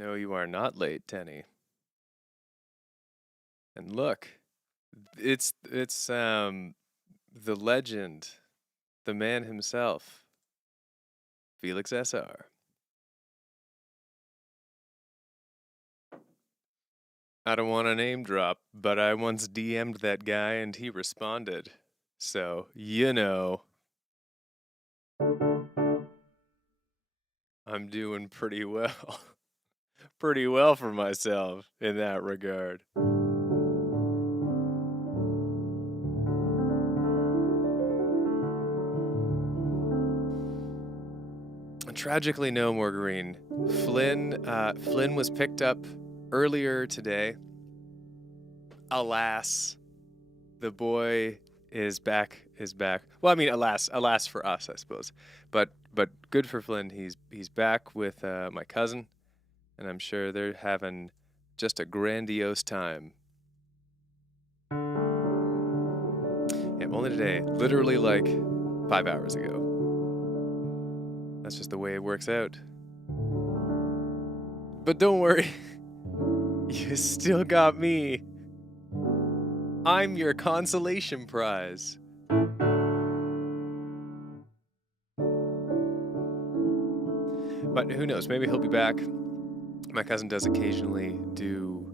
No, you are not late, Tenny. And look, it's the legend, the man himself, Felix SR. I don't want to name drop, but I once DM'd that guy and he responded. So, I'm doing pretty well. Pretty well for myself in that regard. Tragically, no more green. Flynn was picked up earlier today. Alas, the boy is back. Well, I mean, alas for us, I suppose. But good for Flynn. He's back with my cousin, and I'm sure they're having just a grandiose time. Yeah, only today, literally like 5 hours ago. That's just the way it works out. But don't worry, you still got me. I'm your consolation prize. But who knows, maybe he'll be back. My cousin does occasionally do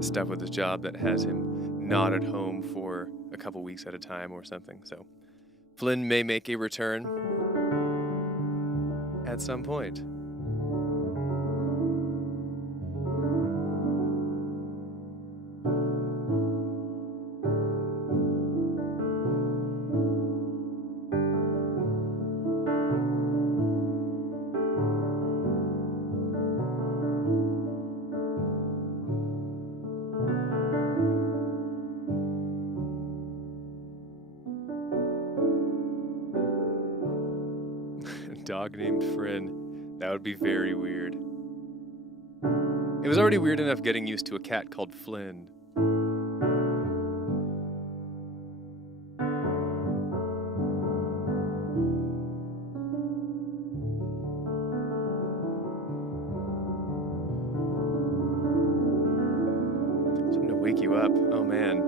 stuff with his job that has him not at home for a couple weeks at a time or something. So Flynn may make a return at some point. Dog named Flynn. That would be very weird. It was already weird enough getting used to a cat called Flynn. Something to wake you up. Oh man.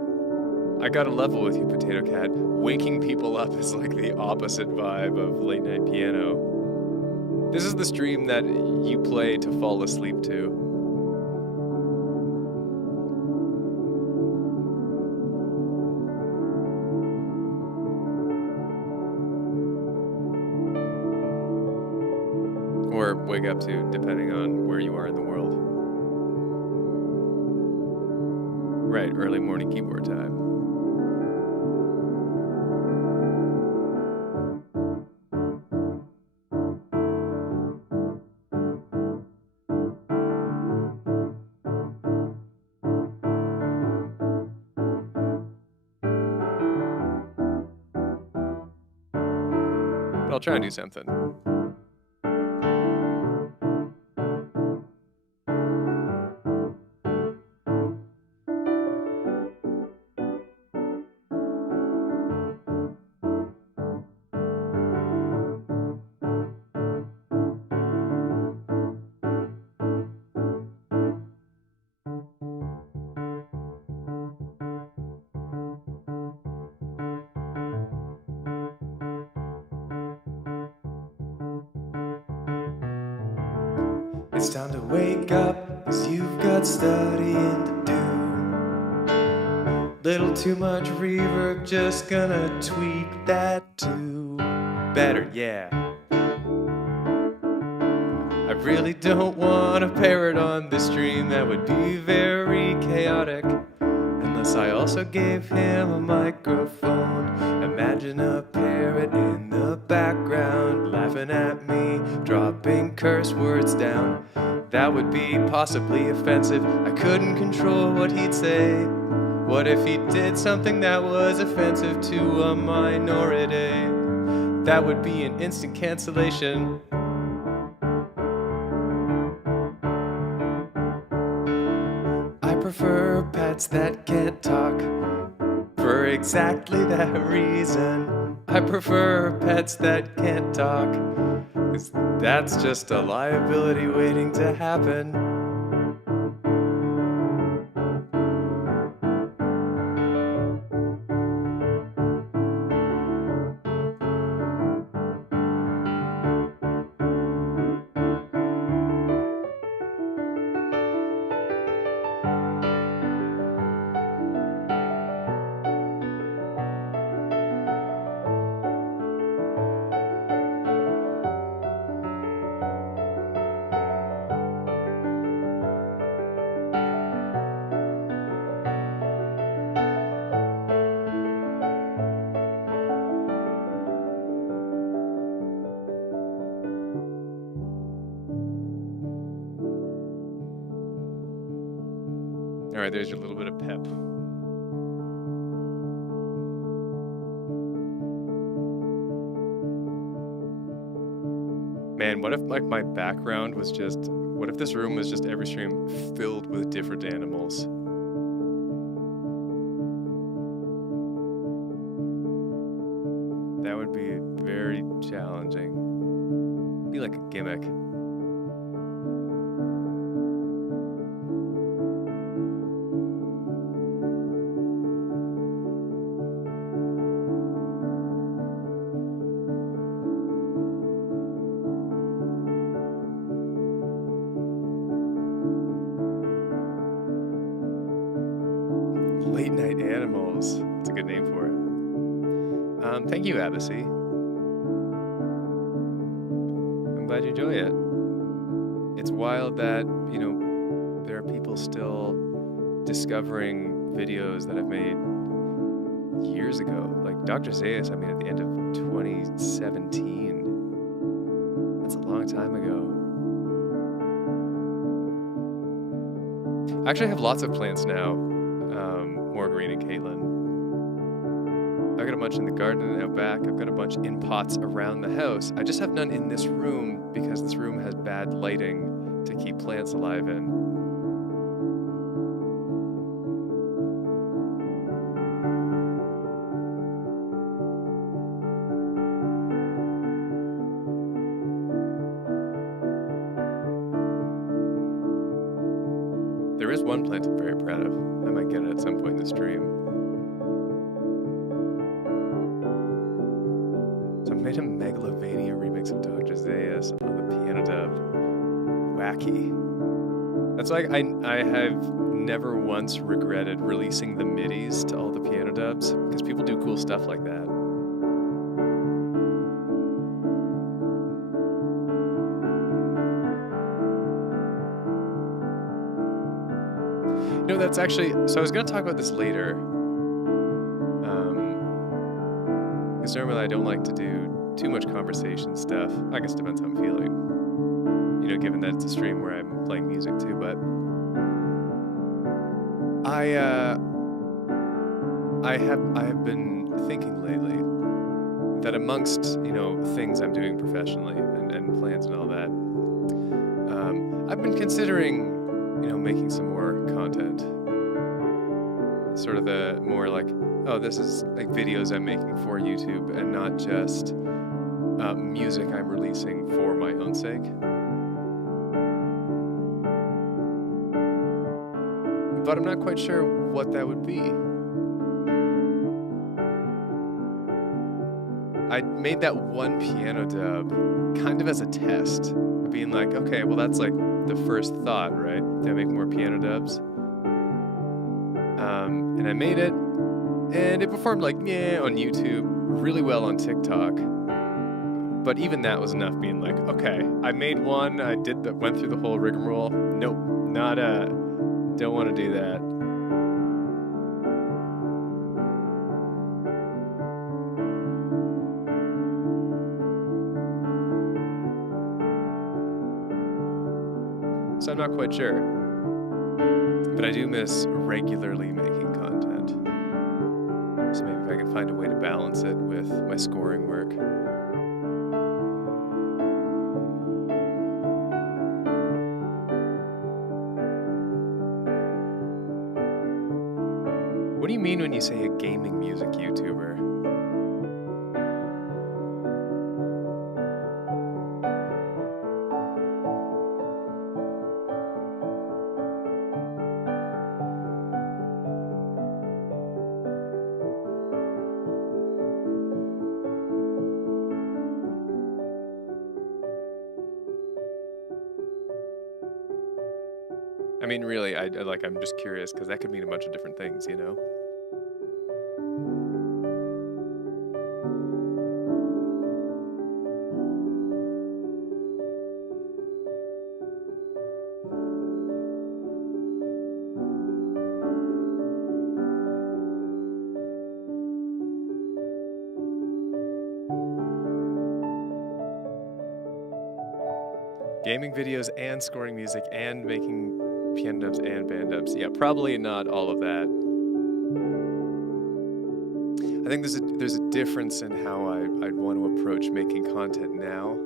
I got a level with you, Potato Cat. Waking people up is like the opposite vibe of late night piano. This is the stream that you play to fall asleep to. Or wake up to, depending on where you are in the world. Right, early morning keyboard time. I'll try and do something. It's time to wake up, 'cause you've got studying to do. Little too much reverb, just gonna tweak that too. Better, yeah. I really don't want a parrot on this stream, that would be very chaotic. Unless I also gave him a microphone. Imagine a parrot in the background, laughing at me, dropping curse words down. That would be possibly offensive. I couldn't control what he'd say. What if he did something that was offensive to a minority? That would be an instant cancellation. I prefer pets that can't talk. For exactly that reason. I prefer pets that can't talk. 'Cause that's just a liability waiting to happen. All right, there's your little bit of pep. Man, what if like my background was just, what if this room was just every stream filled with different animals? That would be very challenging. Be like a gimmick. Late Night Animals. It's a good name for it. Thank you, Abbacy. I'm glad you enjoy it. It's wild that, you know, there are people still discovering videos that I've made years ago. Like Dr. Zaius, I mean, at the end of 2017. That's a long time ago. I actually have lots of plants now. Morgan and Caitlin. I've got a bunch in the garden and out back. I've got a bunch in pots around the house. I just have none in this room because this room has bad lighting to keep plants alive in. There is one plant I'm very proud of. I might get it at some point in the stream. So I made a Megalovania remix of Dr. Zaius on the piano dub. Wacky. That's like I have never once regretted releasing the MIDIs to all the piano dubs because people do cool stuff like that. You know, that's actually, so I was going to talk about this later. Because normally I don't like to do too much conversation stuff. I guess it depends how I'm feeling. You know, given that it's a stream where I'm playing music too, but I have been thinking lately that amongst, you know, things I'm doing professionally and plans and all that, I've been considering, you know, making some more content. Sort of the more like, oh, this is like videos I'm making for YouTube and not just music I'm releasing for my own sake. But I'm not quite sure what that would be. I made that one piano dub kind of as a test, being like, okay, well, that's like the first thought, right? Do I make more piano dubs? And I made it, and it performed like, yeah, on YouTube, really well on TikTok. But even that was enough being like, okay, I made one, I went through the whole rigmarole. Nope, don't want to do that. So I'm not quite sure. But I do miss regularly making content. So maybe if I can find a way to balance it with my scoring work. What do you mean when you say a gaming music YouTuber? I mean, really, I'm just curious because that could mean a bunch of different things, you know? Gaming videos and scoring music and making piano dubs and band dubs. Yeah, probably not all of that. I think there's a difference in how I'd want to approach making content now.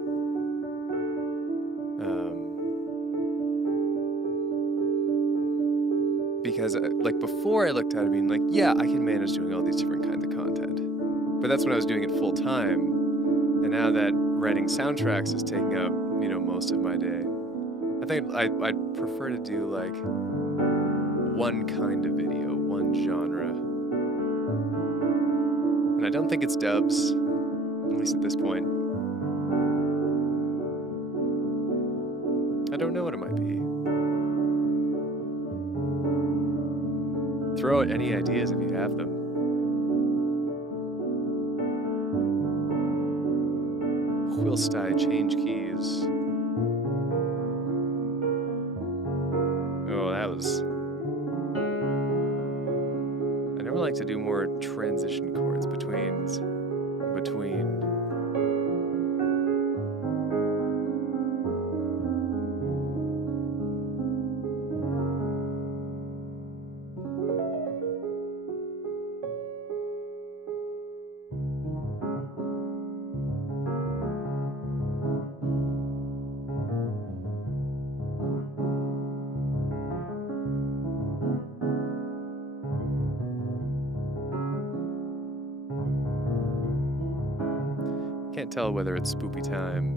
Because like before I looked at it being like, yeah, I can manage doing all these different kinds of content. But that's when I was doing it full time. And now that writing soundtracks is taking up, you know, most of my day, I think I'd prefer to do like one kind of video, one genre. And I don't think it's dubs, at least at this point. I don't know what it might be. Throw out any ideas if you have them. Whilst I change keys. Oh, that was... I never like to do more transition chords between. Can't tell whether it's spoopy time.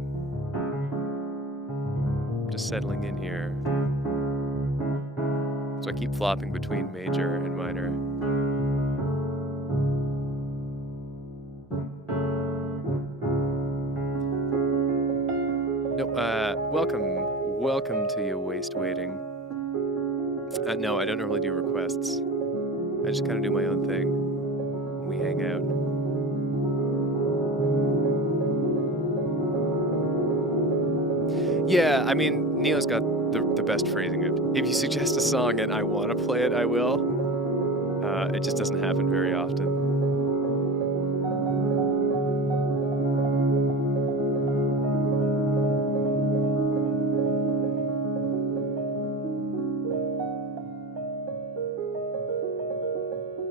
I'm just settling in here. So I keep flopping between major and minor. No, welcome to you, Waste Waiting. No, I don't normally do requests. I just kind of do my own thing. We hang out. Yeah, I mean, Neo's got the best phrasing of, if you suggest a song and I want to play it, I will. It just doesn't happen very often.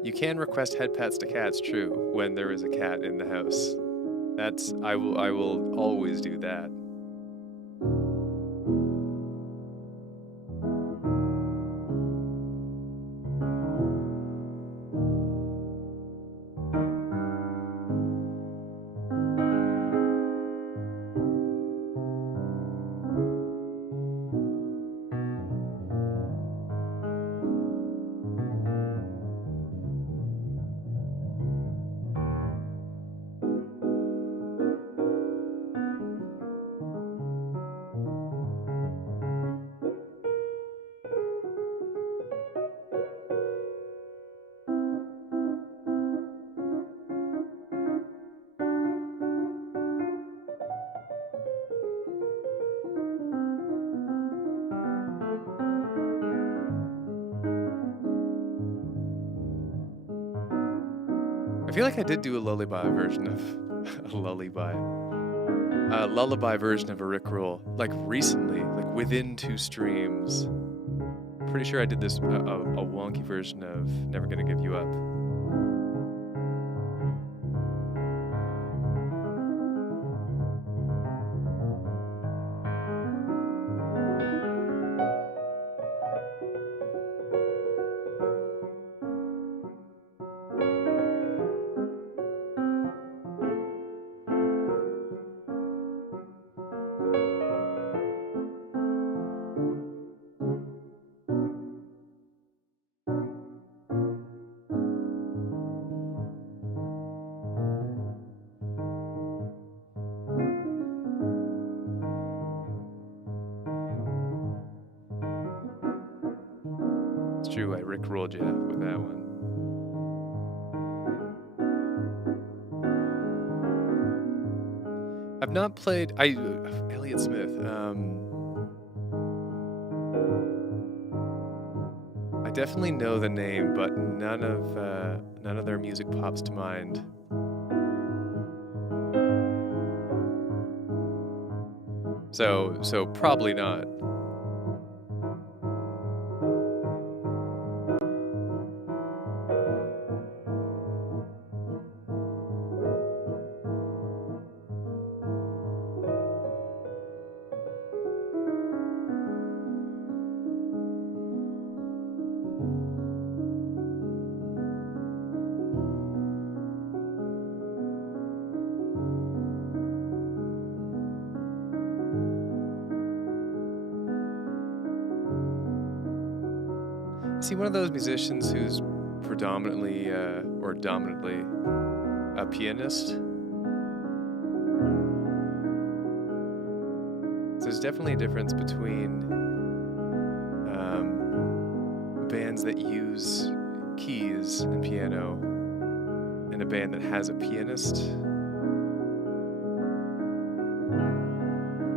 You can request head pats to cats, true, when there is a cat in the house. I will always do that. I feel like I did do a lullaby version of a lullaby version of a Rickroll, like recently, like within 2 streams. Pretty sure I did this a wonky version of Never Gonna Give You Up. It's true, I rickrolled you with that one. I've not played Elliott Smith. I definitely know the name, but none of their music pops to mind. So probably not. Is he one of those musicians who's predominantly or dominantly a pianist? So there's definitely a difference between bands that use keys and piano and a band that has a pianist,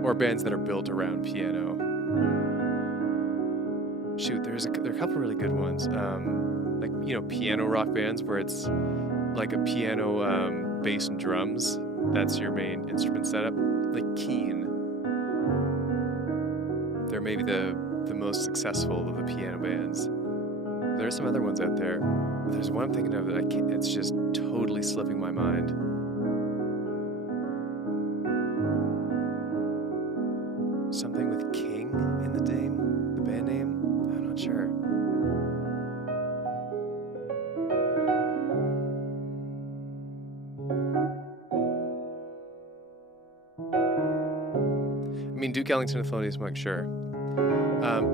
or bands that are built around piano. Shoot, there are a couple really good ones, like, you know, piano rock bands where it's like a piano, bass and drums. That's your main instrument setup, like Keane. They're maybe the most successful of the piano bands. There are some other ones out there. There's one I'm thinking of that it's just totally slipping my mind. Something with King in the name, the band name? I'm not sure. I mean, Duke Ellington and Thelonious Monk, sure.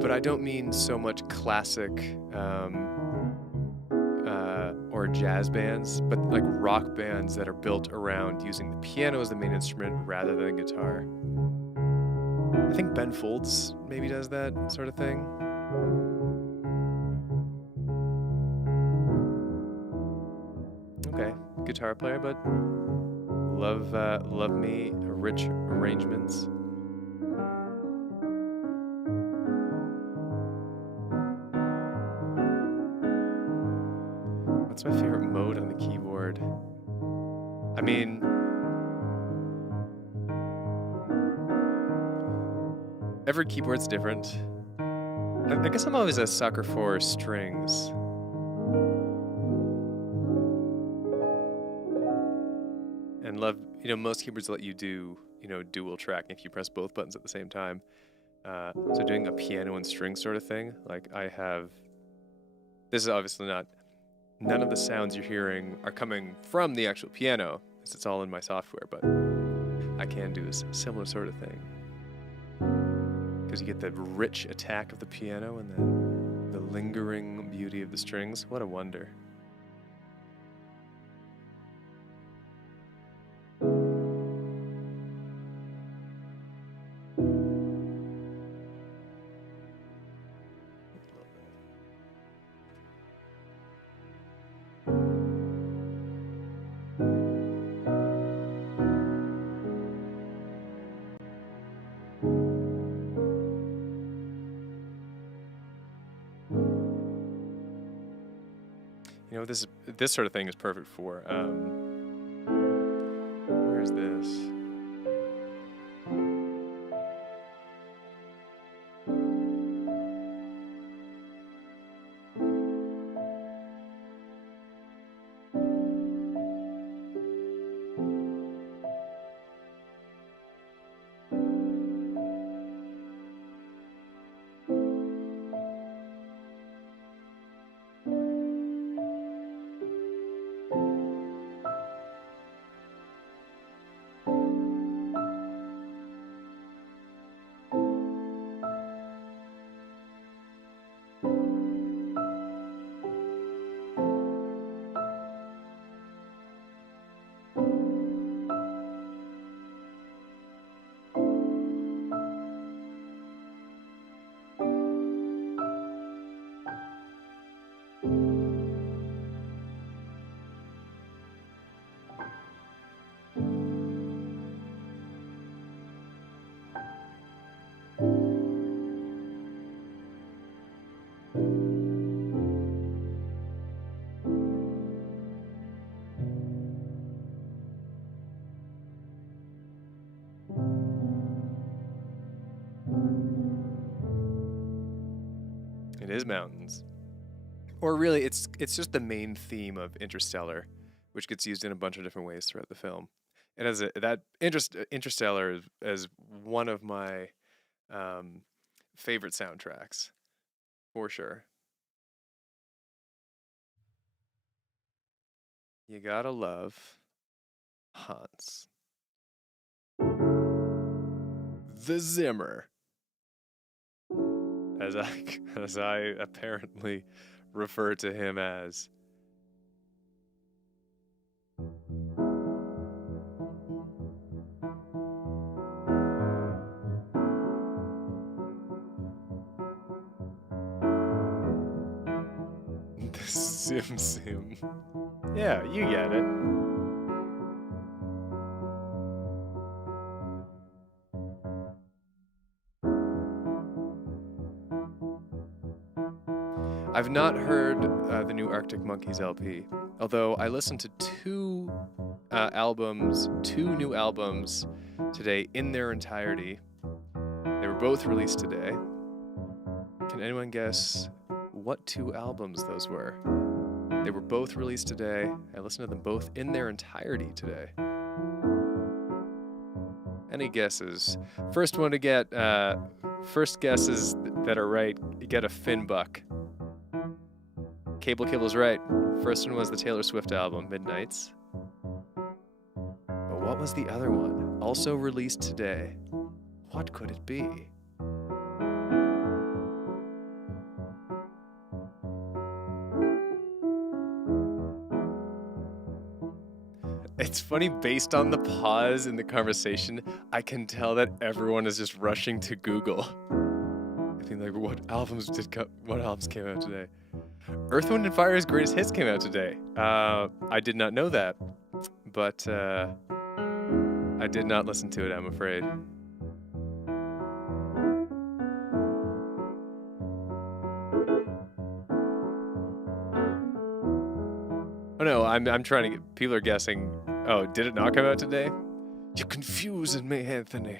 But I don't mean so much classic or jazz bands, but like rock bands that are built around using the piano as the main instrument rather than guitar. I think Ben Folds maybe does that sort of thing. Okay, guitar player, but love me rich arrangements. What's my favorite mode on the keyboard? I mean, every keyboard's different. I guess I'm always a sucker for strings. And love, you know, most keyboards let you do, you know, dual tracking if you press both buttons at the same time. So doing a piano and string sort of thing, like this is obviously not, none of the sounds you're hearing are coming from the actual piano, because it's all in my software, but I can do a similar sort of thing. Because you get the rich attack of the piano and then the lingering beauty of the strings. What a wonder. You know, this sort of thing is perfect for, where's this? It is mountains. Or really, it's just the main theme of Interstellar, which gets used in a bunch of different ways throughout the film. And Interstellar is one of my favorite soundtracks, for sure. You gotta love Hans. The Zimmer. As I apparently refer to him as. The Sim. Yeah, you get it. I've not heard the new Arctic Monkeys LP, although I listened to two new albums today in their entirety. They were both released today. Can anyone guess what two albums those were? They were both released today. I listened to them both in their entirety today. Any guesses? First guesses that are right, you get a Finbuck. Cable Kibble's right. First one was the Taylor Swift album, Midnights. But what was the other one? Also released today. What could it be? It's funny, based on the pause in the conversation, I can tell that everyone is just rushing to Google. I think like, what albums came out today? Earth, Wind & Fire's Greatest Hits came out today. I did not know that, but I did not listen to it, I'm afraid. Oh no, I'm trying to get, people are guessing, oh, did it not come out today? You're confusing me, Anthony.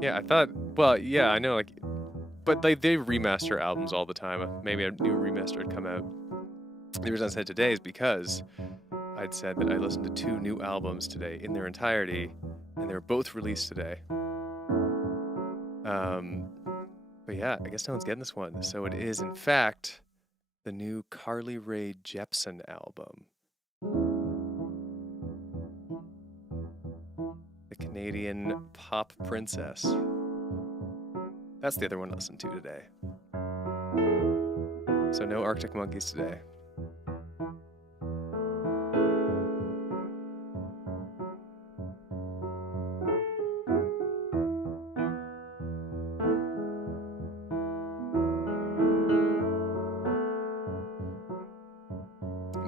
Yeah, I thought, well, yeah, I know, like, but they remaster albums all the time. Maybe a new remaster had come out. The reason I said today is because I'd said that I listened to two new albums today in their entirety, and they were both released today. But yeah, I guess no one's getting this one. So it is, in fact, the new Carly Rae Jepsen album. The Canadian pop princess. That's the other one I listened to today. So no Arctic Monkeys today.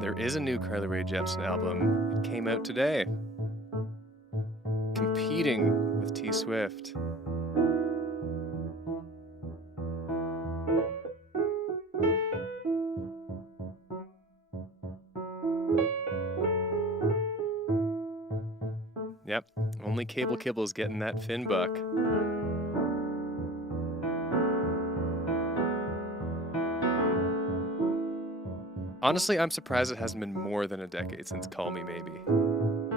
There is a new Carly Rae Jepsen album. It came out today. Competing with T Swift. Yep, only Cable Kibble's getting that Finbuck. Honestly, I'm surprised it hasn't been more than a decade since Call Me Maybe.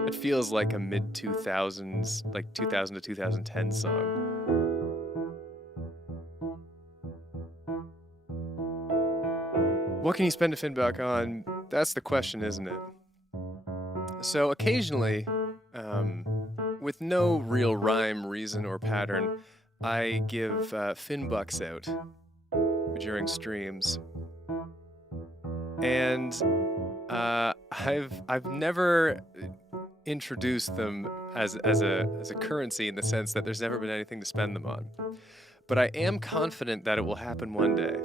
It feels like a mid-2000s, like 2000 to 2010 song. What can you spend a Finbuck on? That's the question, isn't it? So occasionally, with no real rhyme, reason, or pattern, I give Finbucks out during streams. And I've never introduced them as a currency in the sense that there's never been anything to spend them on. But I am confident that it will happen one day.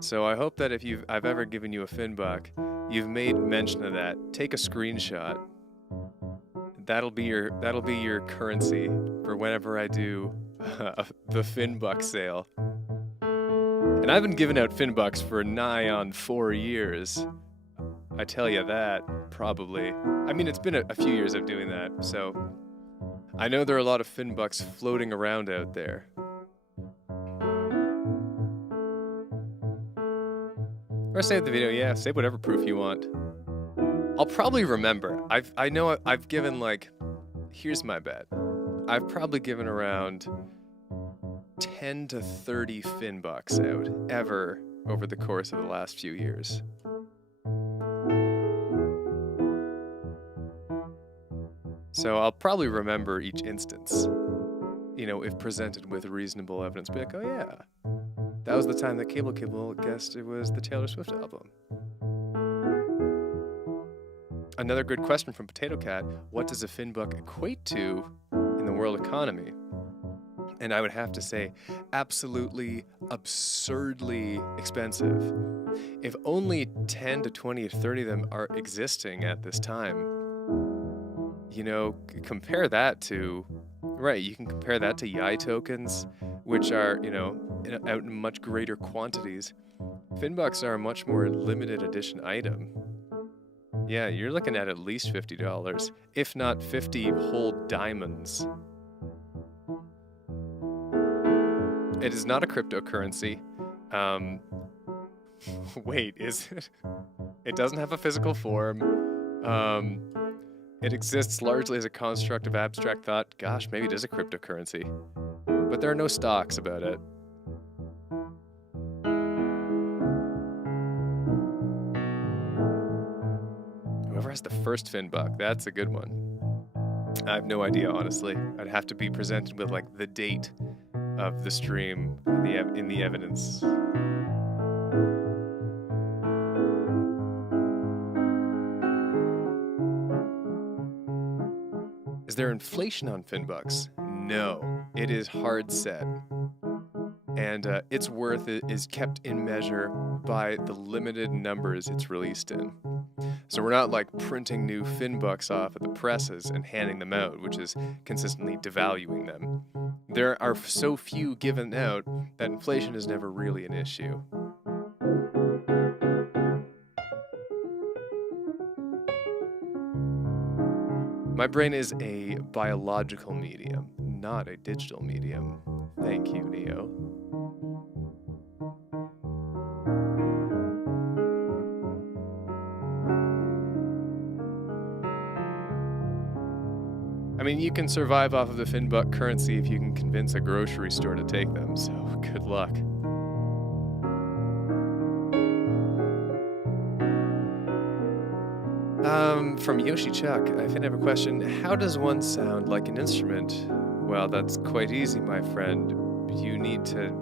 So I hope that if I've ever given you a Finbuck, you've made mention of that. Take a screenshot. That'll be your currency for whenever I do the Finbuck sale. And I've been giving out Finbucks for nigh on 4 years. I tell you that, probably. I mean, it's been a few years of doing that, so I know there are a lot of Finbucks floating around out there. Or save the video, yeah, save whatever proof you want. I'll probably remember. I know I've given, like, here's my bet. I've probably given around 10 to 30 Finbucks out ever over the course of the last few years. So I'll probably remember each instance, you know, if presented with reasonable evidence. Be like, oh yeah, that was the time that Cable guessed it was the Taylor Swift album. Another good question from Potato Cat, what does a Finbuck equate to in the world economy? And I would have to say, absolutely absurdly expensive. If only 10 to 20 to 30 of them are existing at this time, you know, compare that to, right, you can compare that to YAI tokens, which are, you know, out in much greater quantities. Finbucks are a much more limited edition item. Yeah, you're looking at least $50, if not 50 whole diamonds. It is not a cryptocurrency. Wait, is it? It doesn't have a physical form. It exists largely as a construct of abstract thought. Gosh, maybe it is a cryptocurrency. But there are no stocks about it. Whoever has the first Finbuck, that's a good one. I have no idea, honestly. I'd have to be presented with, like, the date of the stream in the evidence. Is there inflation on Finbucks? No, it is hard set. And its worth is kept in measure by the limited numbers it's released in. So we're not like printing new Finbucks off at the presses and handing them out, which is consistently devaluing them. There are so few given out that inflation is never really an issue. My brain is a biological medium, not a digital medium. Thank you, Neo. I mean, you can survive off of the Finbuck currency if you can convince a grocery store to take them, so good luck. From Yoshi Chuck, I have a question. How does one sound like an instrument? Well, that's quite easy, my friend. You need to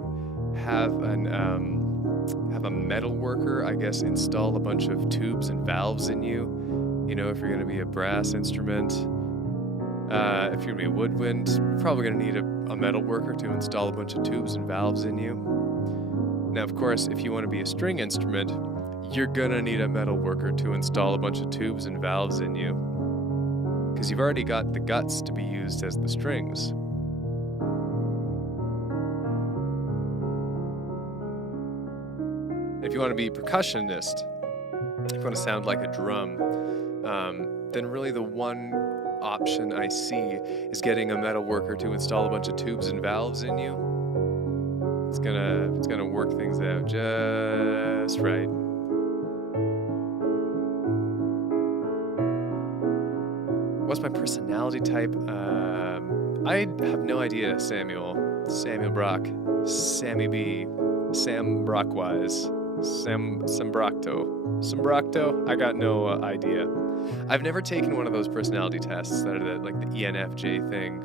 have a metal worker, I guess, install a bunch of tubes and valves in you. You know, if you're going to be a brass instrument. If you're going to be a woodwind, you're probably going to need a metal worker to install a bunch of tubes and valves in you. Now, of course, if you want to be a string instrument, you're going to need a metal worker to install a bunch of tubes and valves in you. Because you've already got the guts to be used as the strings. If you want to be a percussionist, if you want to sound like a drum, then really the one option I see is getting a metal worker to install a bunch of tubes and valves in you. It's gonna work things out just right. What's my personality type? I have no idea, Samuel Brock, Sammy B, Sam Brockwise, Sambrocto. I got no idea. I've never taken one of those personality tests that are like the ENFJ thing.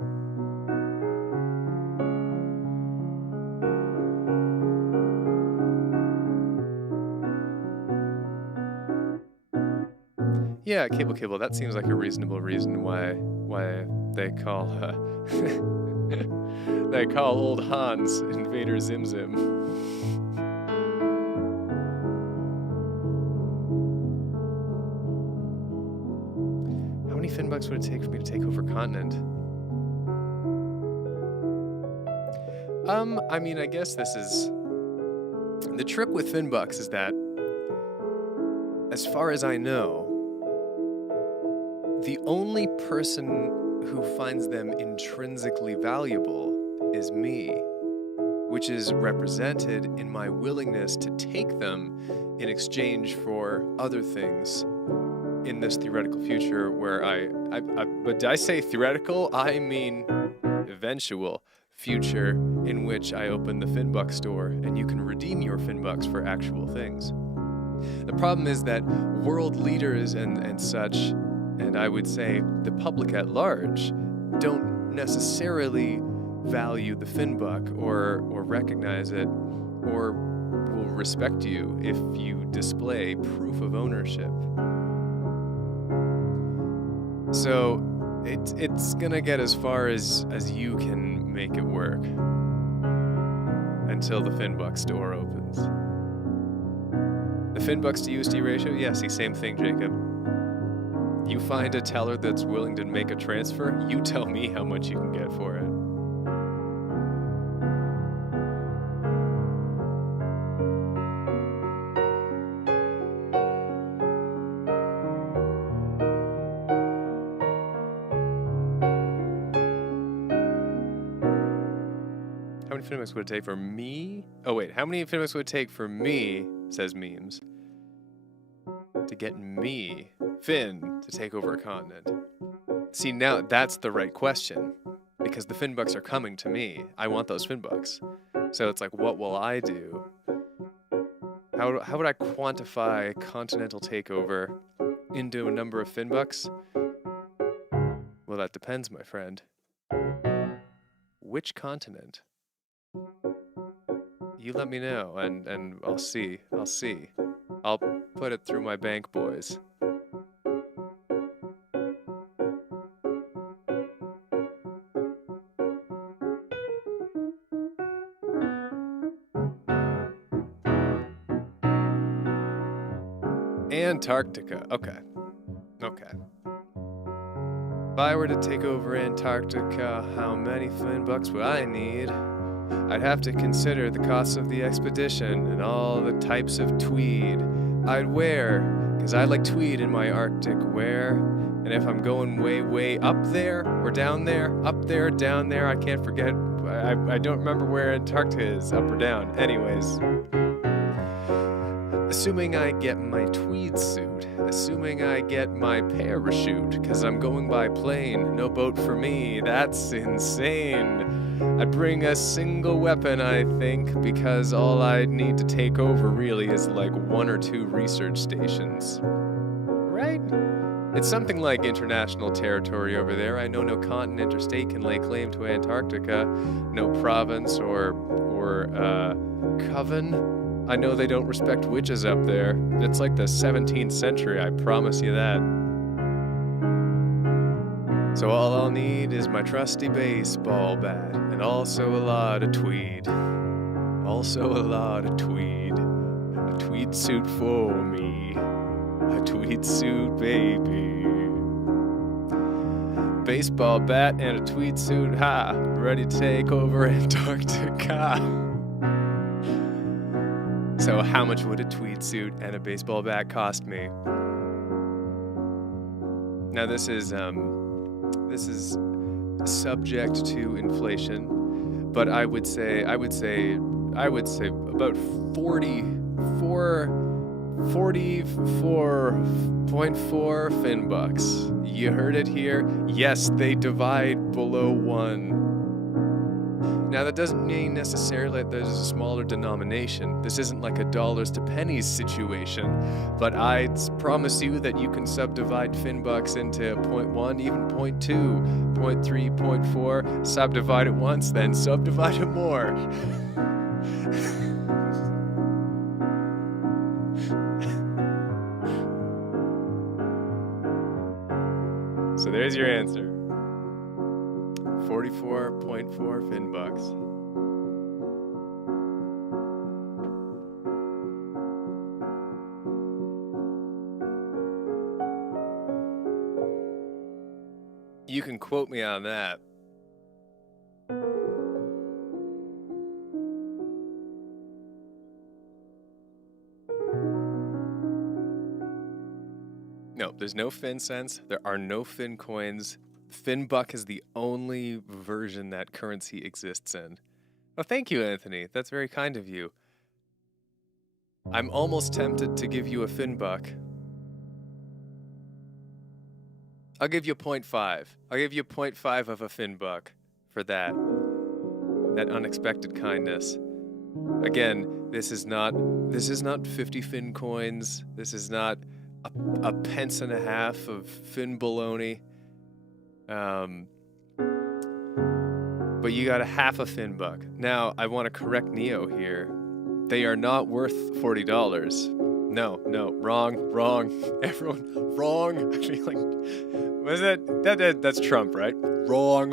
Yeah, Cable. That seems like a reasonable reason why they call they call old Hans Invader Zim Zim. How many Finbucks would it take for me to take over continent? I mean, I guess this is The trick with finbucks is that, as far as I know, the only person who finds them intrinsically valuable is me, which is represented in my willingness to take them in exchange for other things in this theoretical future where but did I say theoretical? I mean eventual future in which I open the Finbuck store and you can redeem your Finbucks for actual things. The problem is that world leaders and such, and I would say the public at large, don't necessarily value the Finbuck or recognize it or will respect you if you display proof of ownership. So it's gonna get as far as you can make it work until the Finbuck store opens. The Finbucks to USD ratio? Yeah, see, same thing, Jacob. You find a teller that's willing to make a transfer, you tell me how much you can get for it. How many Finbucks would it take for me? Oh wait, how many Finbucks would it take for me, says Memes, to get me, Finn, to take over a continent? See, now that's the right question, because the Finbucks are coming to me. I want those Finbucks. So it's like, what will I do? How would I quantify a continental takeover into a number of Finbucks? Well, that depends, my friend. Which continent? You let me know, and I'll see. I'll put it through my bank, boys. Antarctica. Okay. If I were to take over Antarctica, how many Finbucks would I need? I'd have to consider the cost of the expedition and all the types of tweed I'd wear, because I like tweed in my Arctic wear. And if I'm going way up there or down there, up there, down there, I can't forget. I don't remember where Antarctica is, up or down. Anyways. Assuming I get my tweed suit, assuming I get my parachute, because I'm going by plane, no boat for me, that's insane. I'd bring a single weapon, I think, because all I'd need to take over really is like 1 or 2 research stations. Right? It's something like international territory over there. I know no continent or state can lay claim to Antarctica, no province or coven. I know they don't respect witches up there. It's like the 17th century, I promise you that. So all I'll need is my trusty baseball bat, and also a lot of tweed. Also a lot of tweed. A tweed suit for me. A tweed suit, baby. Baseball bat and a tweed suit, ha! Ready to take over Antarctica. So how much would a tweed suit and a baseball bat cost me? Now this is subject to inflation, but I would say about 44.4 Finbucks. You heard it here. Yes, they divide below 1. Now, that doesn't mean necessarily that there's a smaller denomination. This isn't like a dollars to pennies situation, but I promise you that you can subdivide Finbucks into 0.1, even 0.2, 0.3, 0.4, subdivide it once, then subdivide it more. So there's your answer. 44.4 Finbucks. You can quote me on that. No, there's no Fin cents. There are no Fin coins. Finbuck is the only version that currency exists in. Oh, thank you, Anthony. That's very kind of you. I'm almost tempted to give you a Finbuck. I'll give you 0.5. I'll give you 0.5 of a Finbuck for that. That unexpected kindness. Again, this is not 50 Fin coins. This is not a pence and a half of Fin baloney. But you got a half a Finbuck. Now, I want to correct Neo here. They are not worth $40. No, wrong. Everyone, wrong. I feel like, what is that? That's Trump, right? Wrong.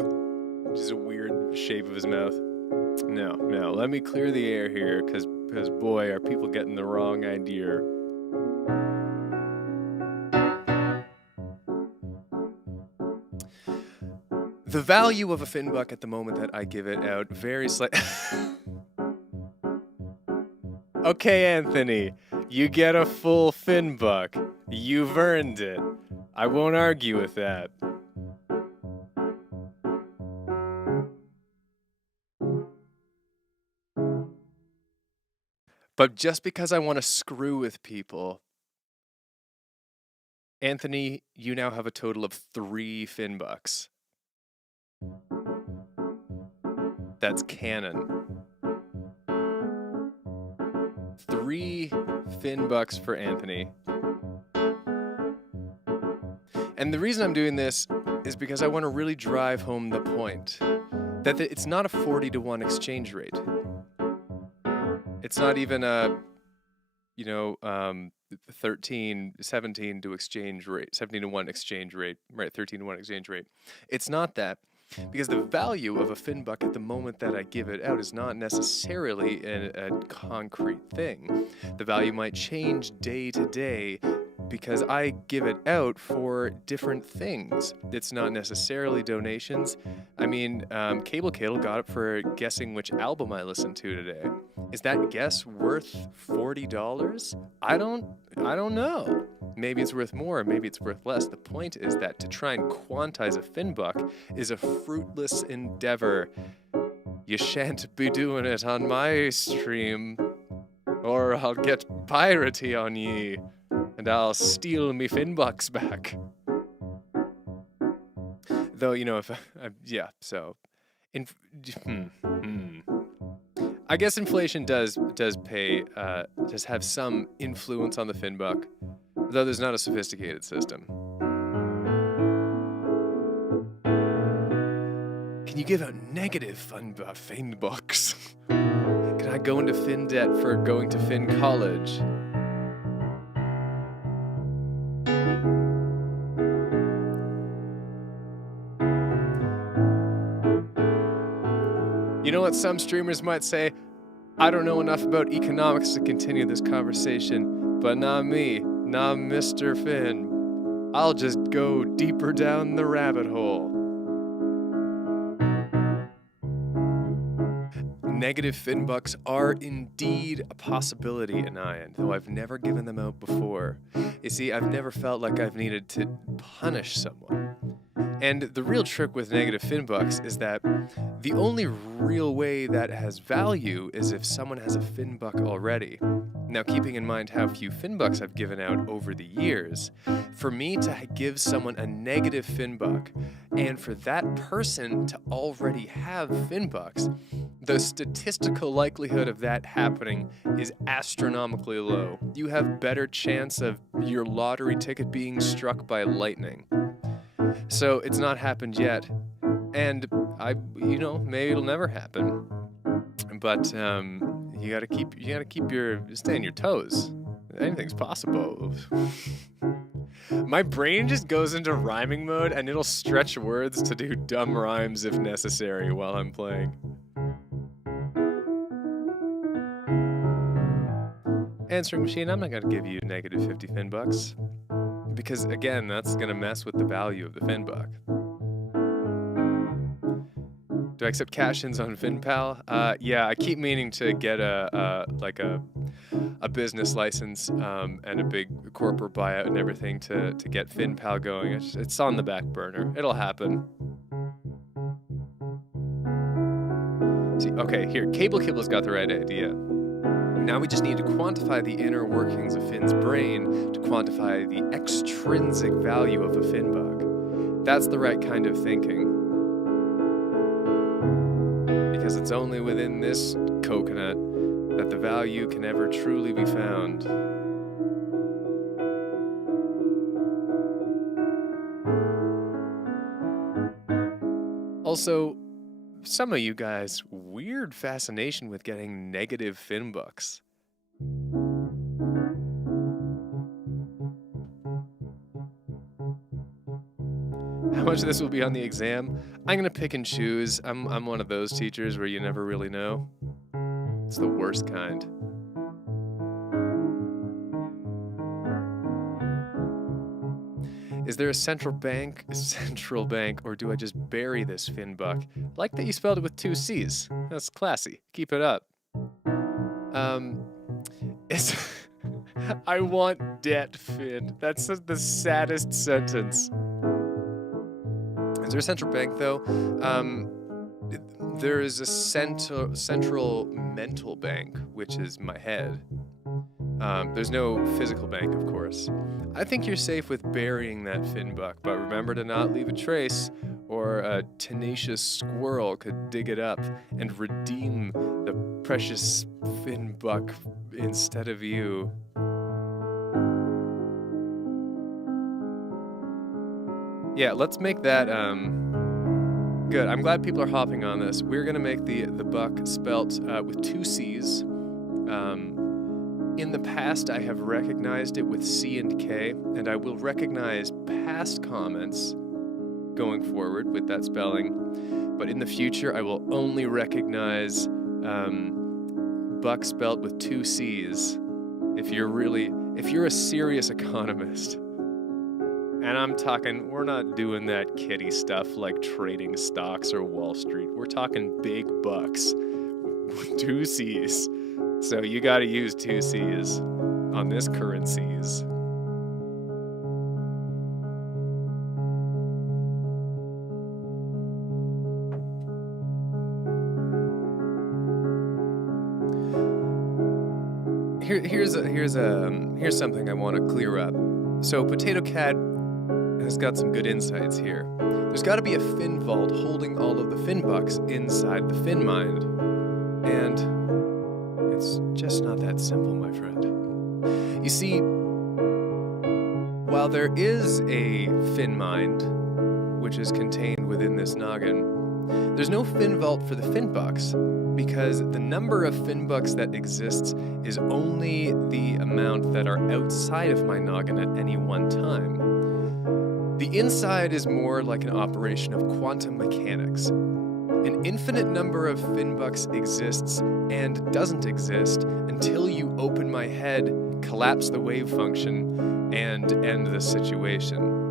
Which is a weird shape of his mouth. No. Let me clear the air here, because boy, are people getting the wrong idea. The value of a Finbuck at the moment that I give it out varies slightly. Okay, Anthony, you get a full Finbuck. You've earned it. I won't argue with that. But just because I want to screw with people, Anthony, you now have a total of 3 Finbucks. That's canon. 3 Finbucks for Anthony. And the reason I'm doing this is because I want to really drive home the point that it's not a 40-to-1 exchange rate. It's not even a, 17 to exchange rate, 17-to-1 exchange rate, right? 13-to-1 exchange rate. It's not that. Because the value of a Finbuck at the moment that I give it out is not necessarily a concrete thing. The value might change day to day because I give it out for different things. It's not necessarily donations. I mean, Cable Cable got it for guessing which album I listened to today. Is that guess worth $40? I don't know. Maybe it's worth more, maybe it's worth less. The point is that to try and quantize a Finbuck is a fruitless endeavor. You shan't be doing it on my stream, or I'll get piratey on ye, and I'll steal me Finbucks back. Though, I guess inflation does have some influence on the Finbuck, though there's not a sophisticated system. Can you give out negative Finbucks? Can I go into Fin debt for going to Fin college? You know what some streamers might say? I don't know enough about economics to continue this conversation, but not me, not Mr. Fin. I'll just go deeper down the rabbit hole. Negative Finbucks are indeed a possibility, Anayan, though I've never given them out before. You see, I've never felt like I've needed to punish someone. And the real trick with negative Finbucks is that the only real way that has value is if someone has a Finbuck already. Now, keeping in mind how few Finbucks I've given out over the years, for me to give someone a negative Finbuck and for that person to already have Finbucks, the statistical likelihood of that happening is astronomically low. You have better chance of your lottery ticket being struck by lightning. So it's not happened yet, and maybe it'll never happen. But you gotta stay on your toes. Anything's possible. My brain just goes into rhyming mode, and it'll stretch words to do dumb rhymes if necessary while I'm playing. Answering machine, I'm not gonna give you negative 50 Finbucks. Because, again, that's going to mess with the value of the Finbuck. Do I accept cash-ins on FinPal? Yeah, I keep meaning to get a a business license and a big corporate buyout and everything to get FinPal going. It's on the back burner. It'll happen. See, okay, here, Cable Kibble's got the right idea. Now we just need to quantify the inner workings of Finn's brain to quantify the extrinsic value of a Finn bug. That's the right kind of thinking. Because it's only within this coconut that the value can ever truly be found. Also, some of you guys, weird fascination with getting negative Finn bucks. How much of this will be on the exam? I'm gonna pick and choose. I'm one of those teachers where you never really know. It's the worst kind. Is there a central bank, or do I just bury this Finn buck? Like that you spelled it with 2 C's. That's classy. Keep it up. It's I want debt, Finn. That's the saddest sentence. Is there a central bank, though? There is a central mental bank, which is my head. There's no physical bank, of course. I think you're safe with burying that Finn buck, but remember to not leave a trace, or a tenacious squirrel could dig it up and redeem the precious Finn buck instead of you. Yeah, let's make that, good. I'm glad people are hopping on this. We're gonna make the buck spelt with 2 C's. In the past, I have recognized it with C and K, and I will recognize past comments going forward with that spelling. But in the future, I will only recognize buck spelt with 2 C's. If you're a serious economist. And I'm talking, we're not doing that kiddie stuff like trading stocks or Wall Street. We're talking big bucks with 2 C's. So you gotta use 2 C's on this currencies. Here's something I want to clear up. So Potato Cat has got some good insights here. There's got to be a Finn vault holding all of the Finn bucks inside the Finn mind, and it's just not that simple, my friend. You see, while there is a Finn mind, which is contained within this noggin, there's no Finn vault for the Finn bucks, because the number of Finn bucks that exists is only the amount that are outside of my noggin at any one time. The inside is more like an operation of quantum mechanics. An infinite number of Finn bucks exists and doesn't exist until you open my head, collapse the wave function, and end the situation.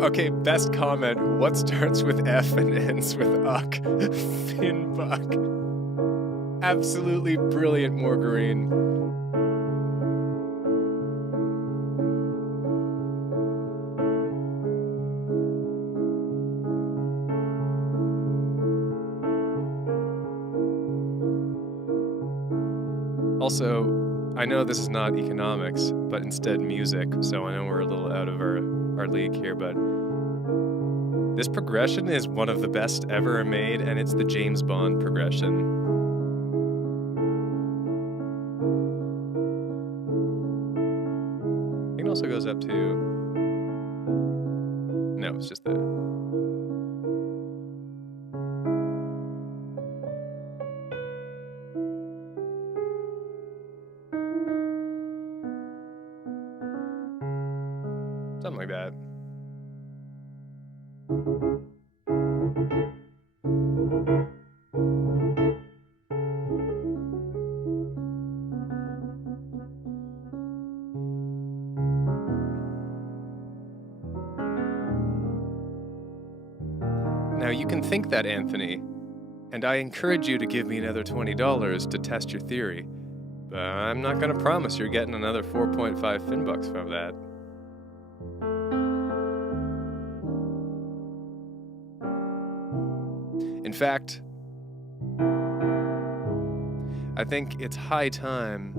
Okay, best comment. What starts with F and ends with uck? Finn buck. Absolutely brilliant, Morgarine. Also, I know this is not economics, but instead music, so I know we're a little out of our league here, but this progression is one of the best ever made, and it's the James Bond progression. I think it also goes up to... No, it's just the... Something like that. Now, you can think that, Anthony, and I encourage you to give me another $20 to test your theory. But I'm not going to promise you're getting another 4.5 Finbucks from that. In fact, I think it's high time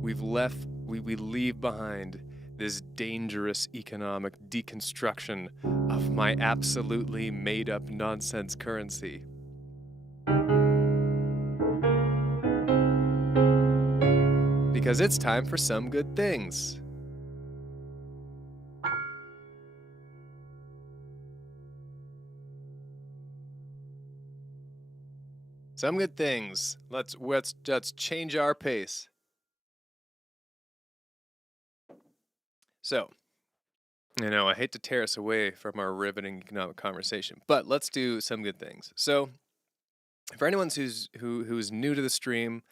we leave behind this dangerous economic deconstruction of my absolutely made-up nonsense currency. Because it's time for some good things. Some good things. Let's change our pace. So, I hate to tear us away from our riveting economic conversation, but let's do some good things. So, for anyone who's new to the stream,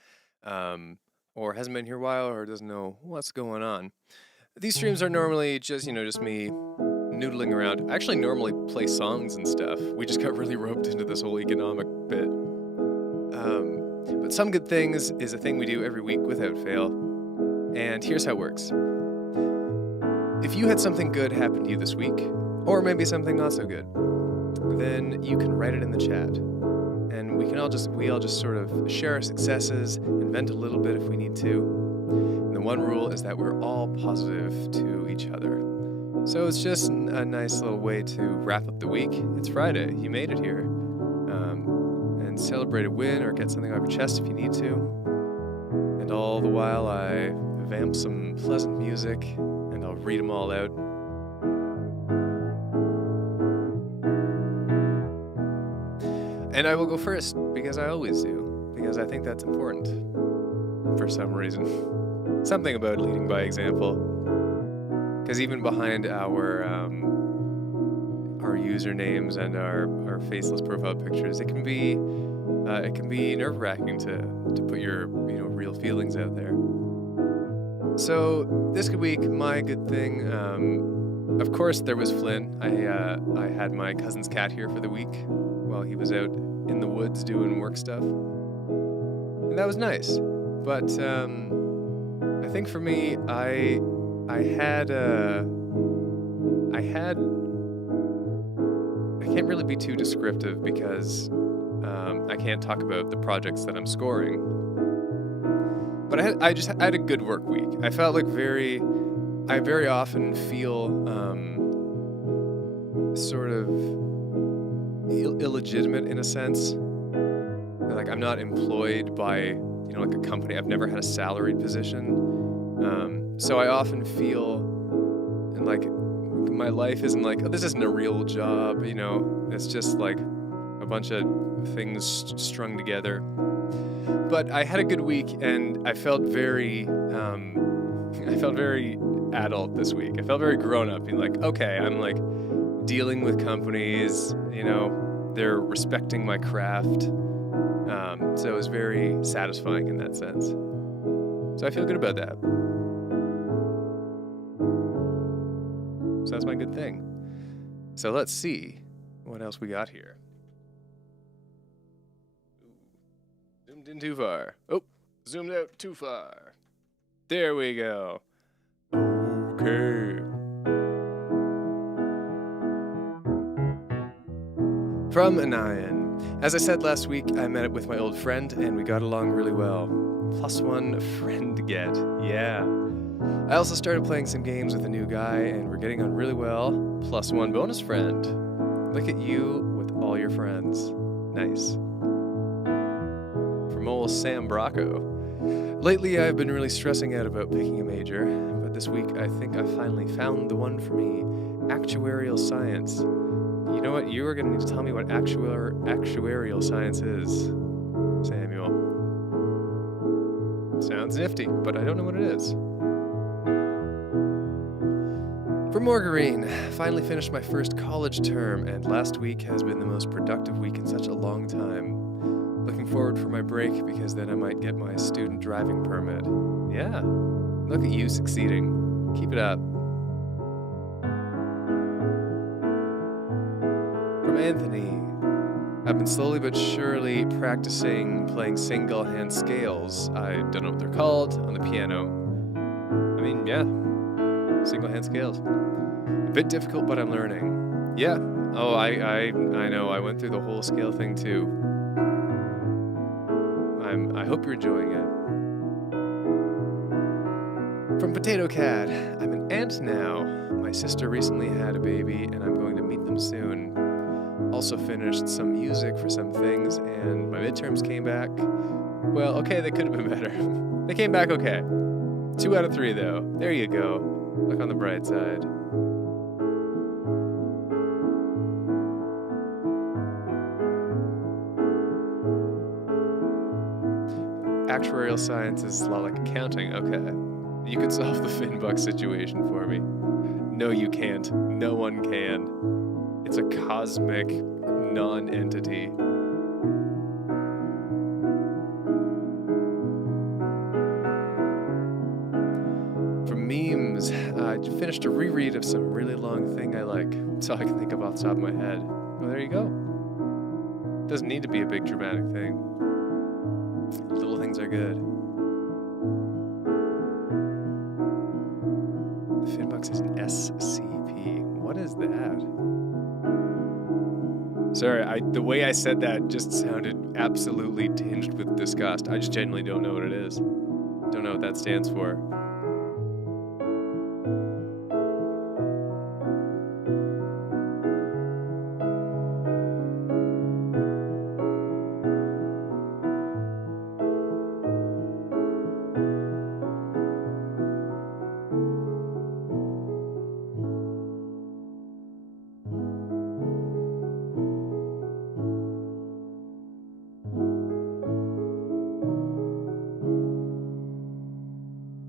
or hasn't been here a while, or doesn't know what's going on, these streams are normally just me noodling around. I actually normally play songs and stuff. We just got really roped into this whole economic bit. But Some Good Things is a thing we do every week without fail. And here's how it works. If you had something good happen to you this week, or maybe something not so good, then you can write it in the chat. And we all just sort of share our successes and vent a little bit if we need to. And the one rule is that we're all positive to each other. So it's just a nice little way to wrap up the week. It's Friday. You made it here. And celebrate a win or get something off your chest if you need to. And all the while I vamp some pleasant music and I'll read them all out. And I will go first, because I always do, because I think that's important, for some reason. Something about leading by example. Because even behind our usernames and our faceless profile pictures, it can be nerve-wracking to put your real feelings out there. So this week, my good thing, of course, there was Flynn. I had my cousin's cat here for the week while he was out in the woods doing work stuff, and that was nice. But I think for me, I can't really be too descriptive because I can't talk about the projects that I'm scoring. But I had a good work week. I felt like I very often feel sort of illegitimate in a sense. Like I'm not employed by like a company. I've never had a salaried position. So I often feel like my life isn't like, oh, this isn't a real job, it's just like a bunch of things strung together. But I had a good week and I felt very adult this week. I felt very grown up, being like, okay, I'm like dealing with companies, they're respecting my craft. So it was very satisfying in that sense. So I feel good about that. So that's my good thing. So let's see what else we got here. Zoomed in too far. Oh, zoomed out too far. There we go. Okay. From Anayan. As I said last week, I met up with my old friend and we got along really well. +1 friend get. Yeah. I also started playing some games with a new guy and we're getting on really well. +1 bonus friend. Look at you with all your friends. Nice. From old Sam Bracco. Lately, I've been really stressing out about picking a major, but this week I think I finally found the one for me, actuarial science. You know what? You are going to need to tell me what actuarial science is, Samuel. Sounds nifty, but I don't know what it is. For Margarine, finally finished my first college term, and last week has been the most productive week in such a long time. Looking forward for my break because then I might get my student driving permit. Yeah, look at you succeeding. Keep it up. From Anthony. I've been slowly but surely practicing playing single hand scales. I don't know what they're called on the piano. I mean, yeah, single hand scales. A bit difficult, but I'm learning. Yeah. Oh, I know. I went through the whole scale thing too. I hope you're enjoying it. From Potato Cat, I'm an aunt now. My sister recently had a baby, and I'm going to meet them soon. Also finished some music for some things, and my midterms came back. Well, okay, they could have been better. They came back okay. 2 out of 3, though. There you go. Look on the bright side. Actuarial science is a lot like accounting. Okay. You could solve the Finbuck situation for me. No, you can't. No one can. It's a cosmic non-entity. For memes, I finished a reread of some really long thing I like. That's all I can think of off the top of my head. Well, there you go. Doesn't need to be a big dramatic thing. Little things are good. The Finbucks is an SCP. What is that? Sorry, the way I said that just sounded absolutely tinged with disgust. I just genuinely don't know what it is. Don't know what that stands for.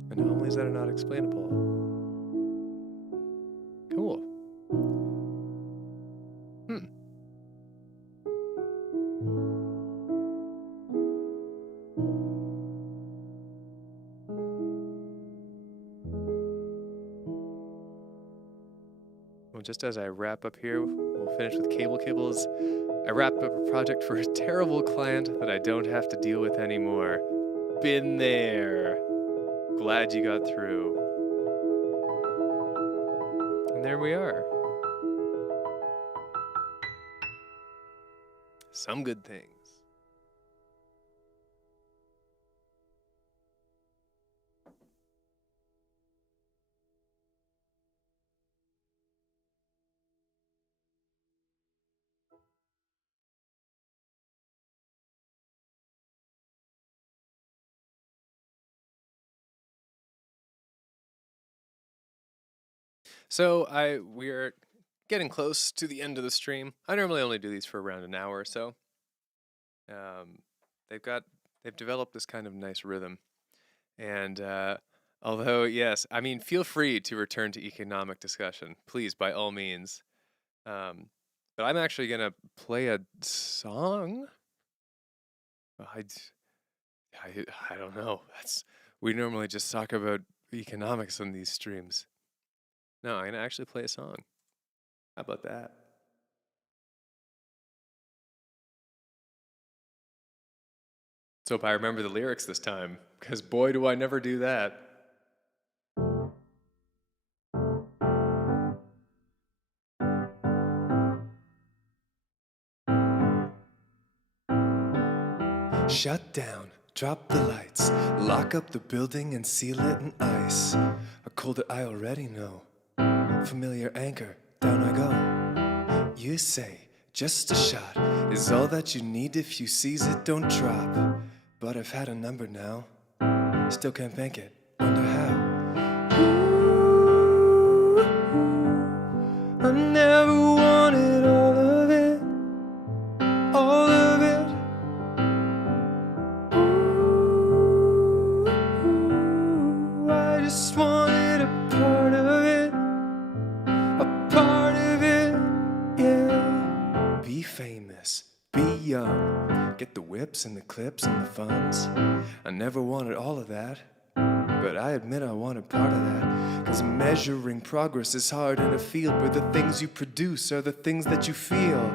Anomalies that are not explainable. Cool. Well, just as I wrap up here, we'll finish with Cable Kibbles. I wrapped up a project for a terrible client that I don't have to deal with anymore. Been there. Glad you got through. And there we are. Some good things. So we're getting close to the end of the stream. I normally only do these for around an hour or so. They've developed this kind of nice rhythm, and although yes, I mean feel free to return to economic discussion, please by all means. But I'm actually gonna play a song. I don't know. We normally just talk about economics on these streams. No, I'm gonna actually play a song. How about that? Let's hope I remember the lyrics this time, because boy, do I never do that. Shut down, drop the lights, lock up the building and seal it in ice. A cold that I already know. Familiar anchor, down I go. You say, just a shot is all that you need. If you seize it, don't drop. But I've had a number now, still can't bank it, wonder how. Ooh, I never wanted all of it, all of it. Ooh, I just wanted a part of it, a part of it, yeah. Be famous, be young, get the whips and the clips and the funds. I never wanted all of that, but but I admit I want a part of that. 'Cause measuring progress is hard in a field where the things you produce are the things that you feel.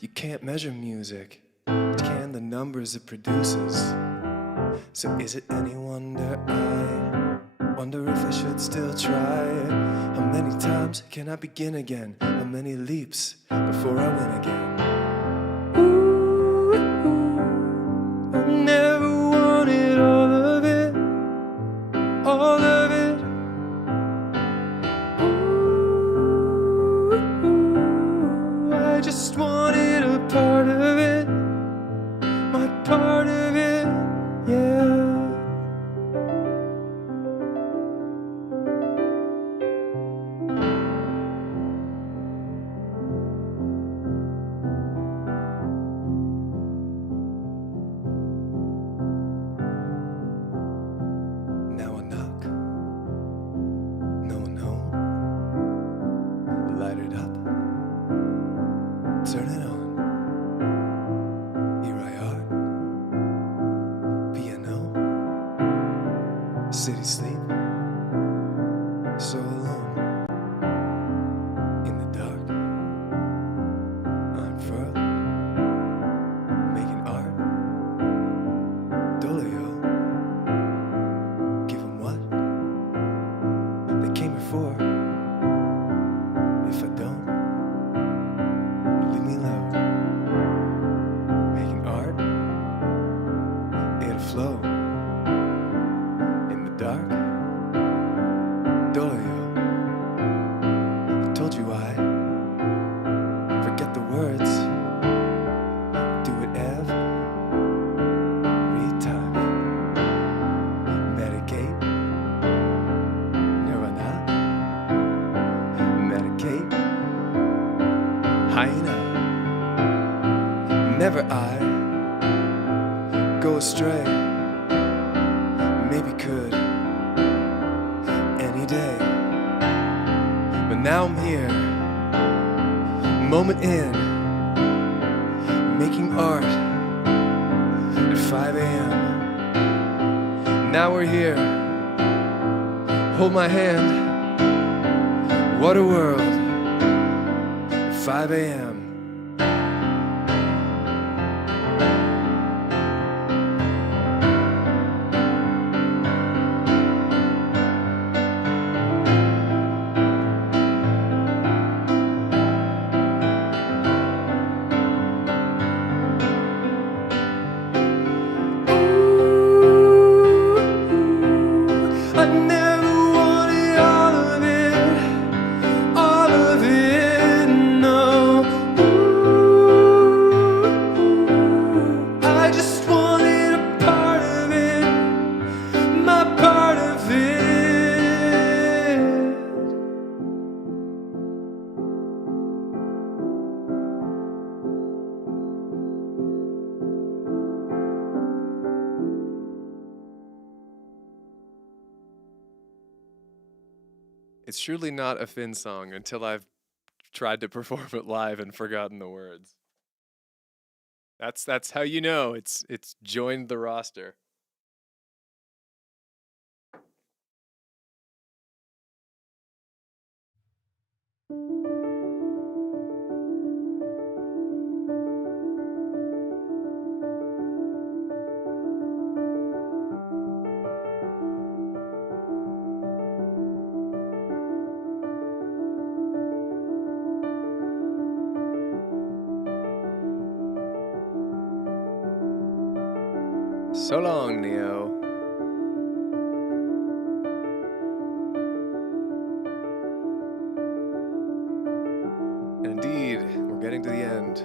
You can't measure music, but can the numbers it produces. So is it any wonder I wonder if I should still try? How many times can I begin again? How many leaps before I win again? Ooh, I never wanted all of it, all of it. Ooh, I just wanted a part of it, my part of it, yeah. Now I knock, no one home. Light it up, turn it on. Here I are, piano, city sleep, so alone. In the dark, unfurled, making art. Dolio, give 'em what they came here for. If I don't, leave me alone. Making art, it'll flow. In the dark, Dolio, I told you I forget the words. Do it every time. Medicate, nirvana. Medicate, hyena. Never I go astray. Maybe could any day, but now I'm here, moment in, making art at 5 a.m. Now we're here, hold my hand. What a world, 5 a.m. I never wanted all of it, all of it, no. Ooh, I just wanted a part of it, my part of it. It's surely not a Finn song until I've tried to perform it live and forgotten the words. That's how you know it's joined the roster. So long, Neo. And indeed, we're getting to the end.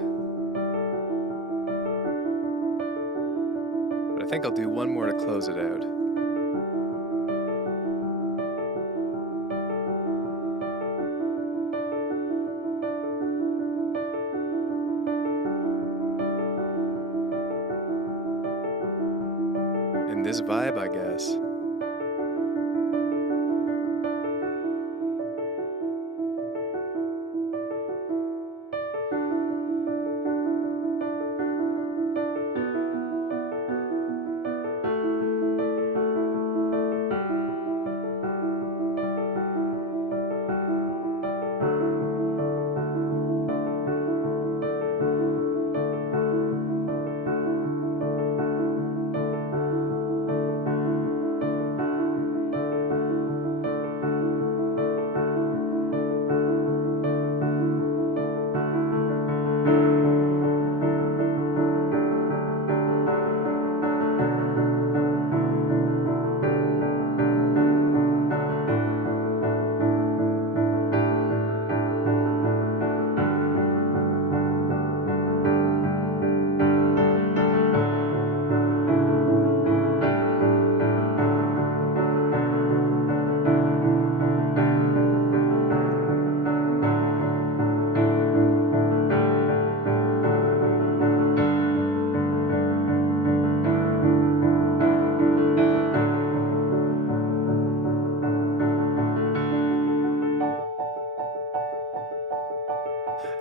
But I think I'll do one more to close it out. In this vibe, I guess.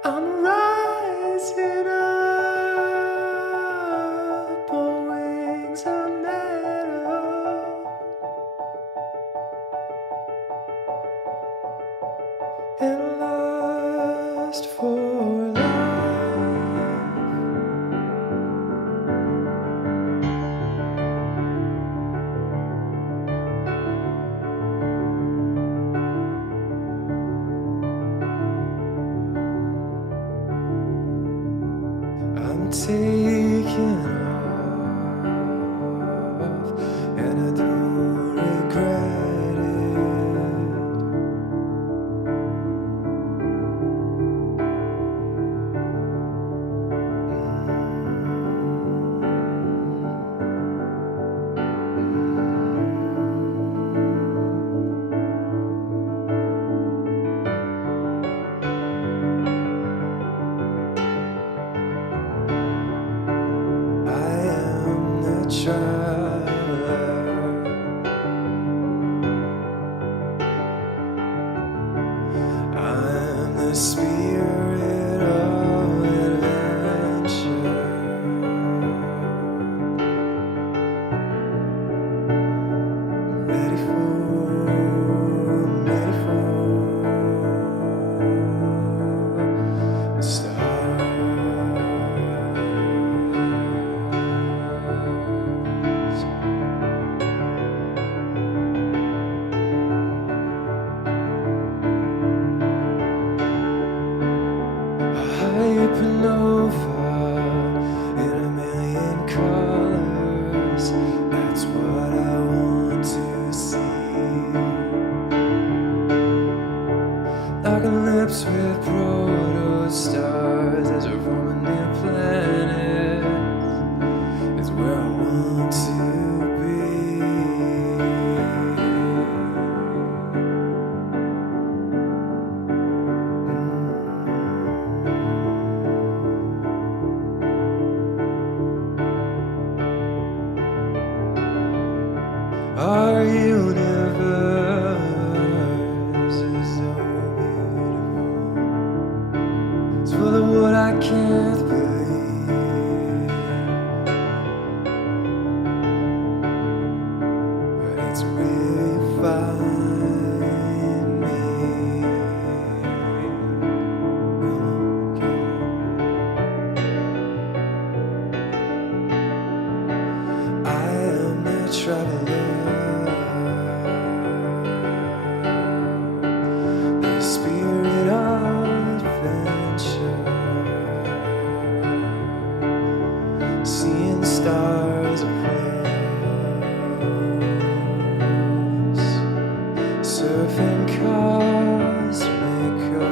I'm rising up on wings of metal and lost for life. I'm taking off, and I don't regret it. I am the traveler. I'm the spirit of adventure, ready for the stars. Hypernova in a million colors. That's what I want to see. Locking lips with protostars as we're forming new planets. It's where I want to be. Our universe is so beautiful. It's full of what I can't believe, but it's where you find me. I am the traveler. Spirit of adventure, seeing stars approach, surfing cosmic coasts.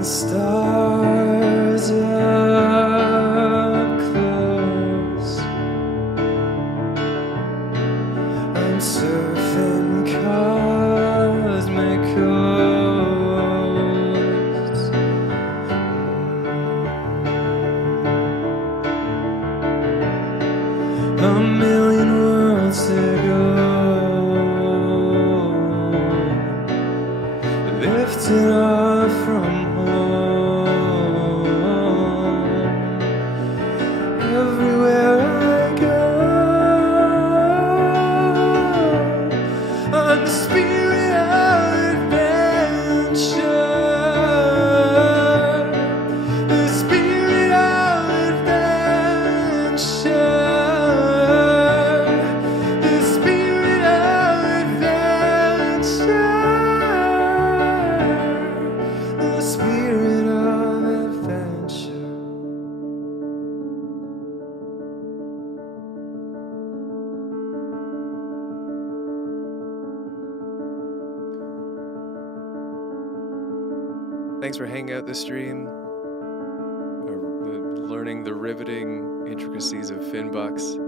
Stars up close, I'm surfing cosmic coasts. A million worlds to go, lifted off from everywhere I go. Thanks for hanging out this stream, or learning the riveting intricacies of Finbucks.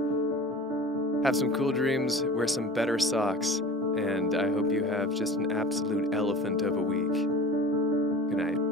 Have some cool dreams, wear some better socks, and I hope you have just an absolute elephant of a week. Good night.